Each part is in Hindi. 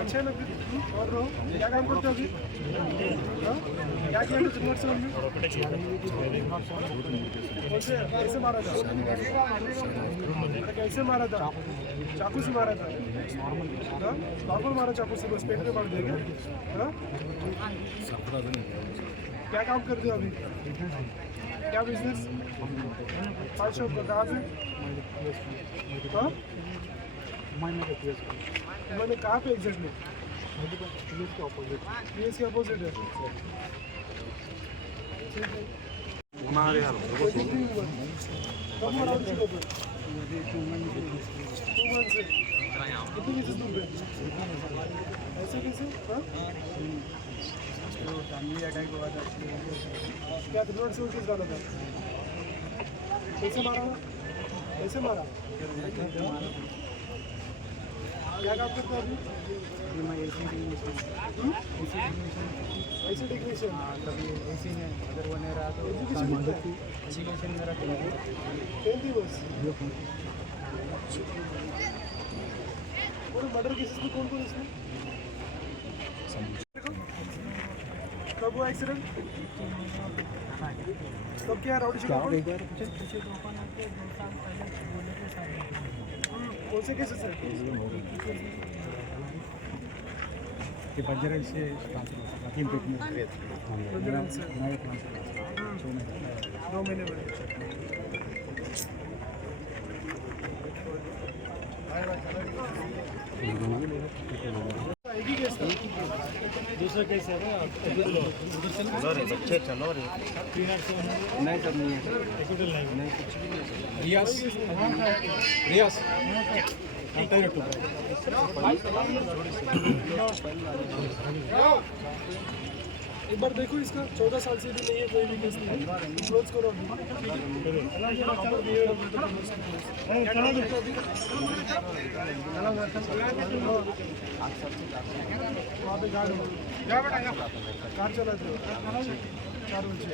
अच्छा है ना फिर? और रहो, क्या काम करते हो अभी? हाँ? क्या किया था रिमोट से हमने? कैसे कैसे मारा था? कैसे मारा था? चाकू से मारा था? हाँ? नॉर्मल मारा चाकू से, बस पेट पे मार दिया क्या? हाँ? क्या काम करते हो अभी? क्या बिजनेस? फाइव शॉप का कहाँ पे? हाँ? मैंने कहाँ पे एग्जैक्टली? पीएस के अपोजिट है। कब मरा उसी को? 2 months से। कितनी केसेस दूर पे? ऐसे कैसे? हाँ? फैमिली अटैक हुआ था। क्या ब्लड से केस डाला था? कैसे मारा? कैसे मारा? क्या काम करते हो अभी? ऐसे टेक्नीशियन। कभी एसी में अगर वो नहीं रहा तो एजुकेशन मेरा 10 दिवस। और मर्डर केसेस में कौन कौन इसमें? कब हुआ एक्सीडेंट? कब क्या राउडी शीट ओपन? कौन से केसेस है? कि बंजरल से हकीम ट्रीटमेंट बंजरल से 2 महीने में। एक ही केस था? दूसरा केस है ना? बच्चे चलो रे नहीं सब नहीं है नहीं कुछ भी नहीं। रियाज एक बार देखो इसका 14 साल से भी नहीं है, कोई भी केस नहीं है। क्लोज करो अभी। वहाँ पे गार्ड हो, कार चलाते हो 4 बजे।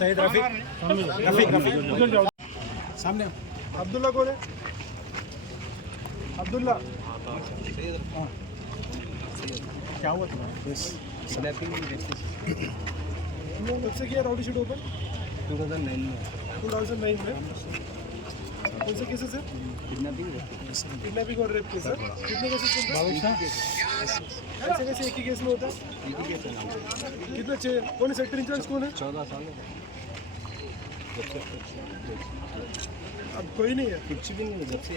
सईद रफीक सामने। अब्दुल्ला कौन है? अब्दुल्ला क्या हुआ तुम्हारा? कब से किया राउडी शीट ओपन? 2009 में। 2009 में कौन से केसेस है? किडनैपिंग और रेप केस है। कितने केसेस होते हैं? ऐसे कैसे एक ही केस में होता है? कितने कौन है सेक्टर इंचार्ज कौन है? 14 साल। अब कोई नहीं है? कुछ भी नहीं है जब से